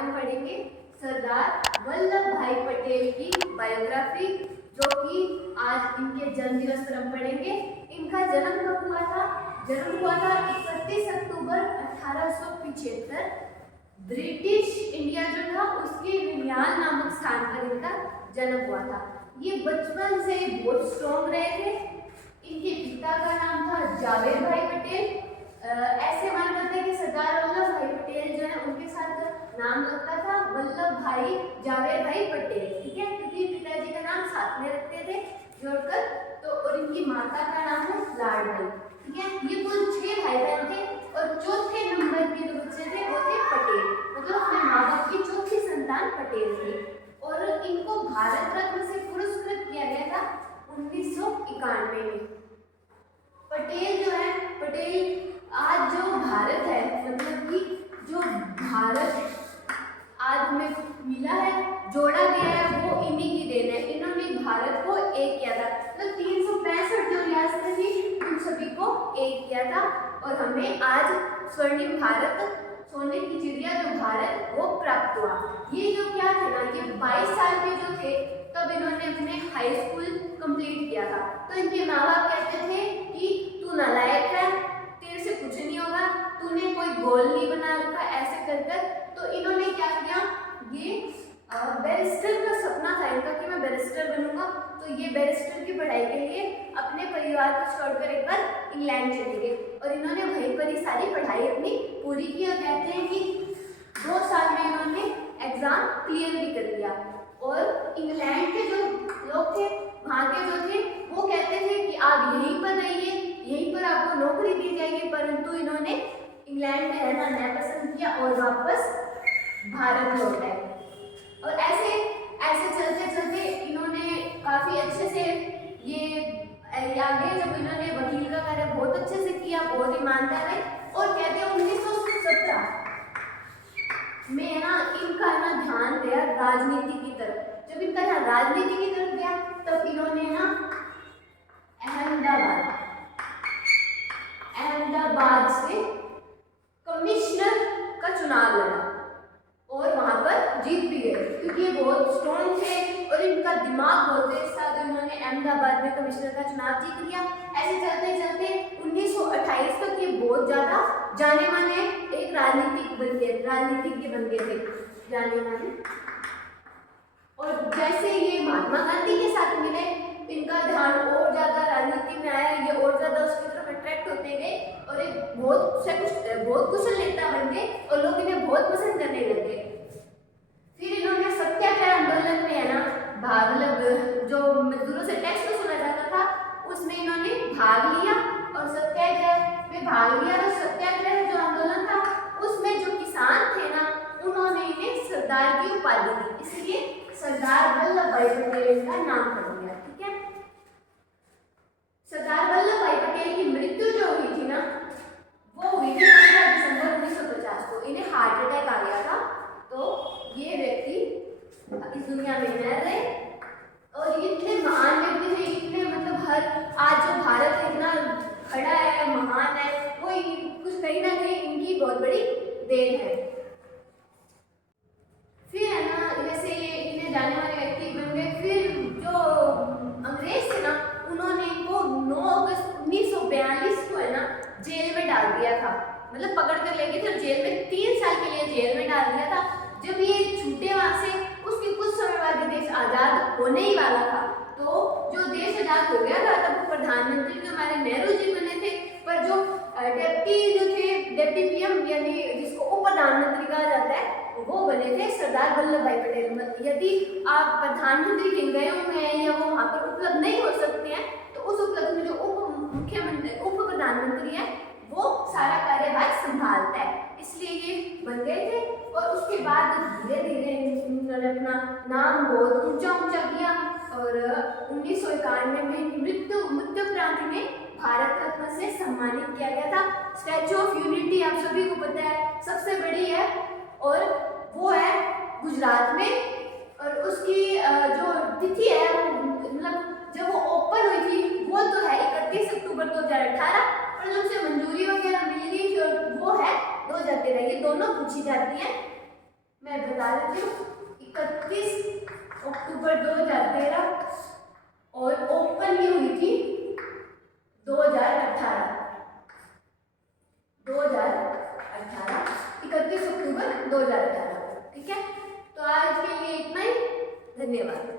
हम पढ़ेंगे सरदार वल्लभ भाई पटेल की बायोग्राफी, जो कि आज इनके जन्म दिवस पर हम पढ़ेंगे। इनका जन्म कब हुआ था? जन्म हुआ था 31 अक्टूबर 1875। ब्रिटिश इंडिया जो था उसके विन्यान नामक स्थान पर इनका जन्म हुआ था। ये बचपन से बहुत स्ट्रॉन्ग रहे थे। इनके पिता का नाम था जावेद भाई पटेल। ऐसे माना जाता है कि सरदार वल्लभ भाई पटेल जो है उनके साथ नाम लगता था वल्लभ भाई जावेद भाई पटेल, ठीक है, क्योंकि पिताजी का नाम साथ में रखते थे जोड़कर। तो और इनकी माता का नाम है लाडली, ठीक है। ये कुल 6 भाई बहन थे और चौथे नंबर के जो बच्चे थे वो थे पटेल, मतलब अपने माँ बाप की चौथी संतान पटेल थी। और इनको भारत रत्न से पुरस्कृत किया गया था 1991 में। पटेल जो है, पटेल आज जो भारत है, मतलब कि जो भारत आज हमें मिला है, जोड़ा गया है, वो इन्हीं की देन है। इन्होंने भारत को एक किया था, मतलब 365 जो रियासतें थी उन सभी को एक किया था और हमें आज स्वर्णिम भारत, सोने की चिड़िया जो भारत, वो प्राप्त हुआ। ये जो क्या थे ना, ये 22 साल के जो थे तब इन्होंने अपने हाई स्कूल कंप्लीट किया था। तो इनके माँ बाप कहते थे कि तू नालायक है, तेरे से कुछ नहीं होगा, तूने कोई गोल नहीं बना रखा, ऐसे कर कर। तो इन्होंने क्या किया, ये बैरिस्टर का सपना था इनका कि मैं बैरिस्टर बनूंगा। तो ये बैरिस्टर की पढ़ाई के लिए अपने परिवार को छोड़कर एक बार इंग्लैंड चले गए और इन्होंने वहीं पर ही सारी पढ़ाई अपनी पूरी की। और कहते हैं कि 2 साल में इन्होंने एग्जाम क्लियर भी कर लिया। और इंग्लैंड के जो लोग थे, वहाँ के जो थे, वो कहते थे कि आप यहीं पर रहिए, यहीं पर आपको नौकरी दी जाएगी, परंतु इन्होंने इंग्लैंड में रहना नापसंद किया और वापस भारत लौट आए। और ऐसे ऐसे चलते चलते इन्होंने काफ़ी अच्छे से ये आगे, जब इन्होंने वकील का कार्य बहुत अच्छे से किया, बहुत ईमानदार रहे। और कहते हैं 1917 में ना इनका ना ध्यान गया राजनीति की तरफ। जब इनका ध्यान राजनीति की तरफ गया तब इन्होंने ना अहमदाबाद से कमिश्नर का चुनाव लड़ा और वहां पर जीत भी गए, क्योंकि ये बहुत स्ट्रॉन्ग थे और इनका दिमाग बहुत तेज था। तो इन्होंने अहमदाबाद में कमिश्नर का चुनाव जीत लिया। ऐसे चलते चलते 1928 तक ये बहुत ज्यादा जाने माने एक राजनीतिज्ञ बन गए थे, जाने माने। और जैसे ये महात्मा गांधी के साथ मिले, इनका ध्यान और ज्यादा राजनीति में आया, ये और ज्यादा उसकी तरफ अट्रैक्ट होते गए और एक बहुत कुशल नेता बन गए और लोग इन्हें बहुत पसंद करने लगे। फिर इन्होंने सत्याग्रह आंदोलन में है ना भाग, जो मजदूरों से टैक्स वसूला जाता था, उसमें इन्होंने भाग लिया और सत्याग्रह में भाग लिया। तो सत्याग्रह जो आंदोलन था उसमें जो किसान थे ना, उन्होंने इन्हें सरदार की उपाधि दी, इसलिए सरदार वल्लभ भाई पटेल का नाम पड़ गया, ठीक है। सरदार वल्लभ भाई पटेल की मृत्यु जो हुई थी ना, वो हुई थी 15 दिसंबर 1950 को। इन्हें हार्ट अटैक आ गया था। तो ये व्यक्ति इस दुनिया में न रहे और इतने महान व्यक्ति थे, इतने मतलब हर आज जो भारत इतना खड़ा है, महान है, वो कुछ कहीं ना कहीं इनकी बहुत बड़ी देन है। फिर है ना, जैसे ये इन्हें जाने वाले व्यक्ति बन गए। फिर जो अंग्रेज थे ना, उन्होंने इनको 9 अगस्त 1942 को है ना जेल में डाल दिया था, मतलब पकड़ कर ले गए थे जेल में, 3 साल के लिए जेल में डाल दिया था। जब ये छूटे वहां से, उसके कुछ समय बाद देश आजाद होने ही वाला था। तो जो देश आजाद हो गया था तब प्रधानमंत्री जो हमारे नेहरू जी बने थे, पर जो डेप्टी पीएम यानी जिसको उप प्रधानमंत्री कहा जाता है, वो बने थे सरदार वल्लभ भाई पटेल। यदि आप प्रधानमंत्री के गए हुए हैं या वो वहाँ पर उपलब्ध नहीं हो सकते हैं, तो उस उपलब्ध में जो उप प्रधानमंत्री है वो सारा कार्यभार संभालता है, इसलिए ये बन गए थे। और उसके बाद धीरे धीरे इन्होंने अपना नाम बहुत ऊंचा किया और 1991 में मृत्युपरांत में भारत रत्न से सम्मानित किया गया था। स्टैचू ऑफ यूनिटी आप सभी को पता है सबसे बड़ी है और वो है गुजरात में। और उसकी जो तिथि है, मतलब जब वो ओपन हुई थी वो तो है 31 अक्टूबर 2018, पर जब से मंजूरी वगैरह मिल गई थी और वो है 2013। ये दोनों पूछी जाती हैं। मैं बता देती हूँ, 31 अक्टूबर 2013 और ओपन ये हुई थी 2018, 31 अक्टूबर 2018। ठीक है, तो आज के लिए इतना ही। धन्यवाद।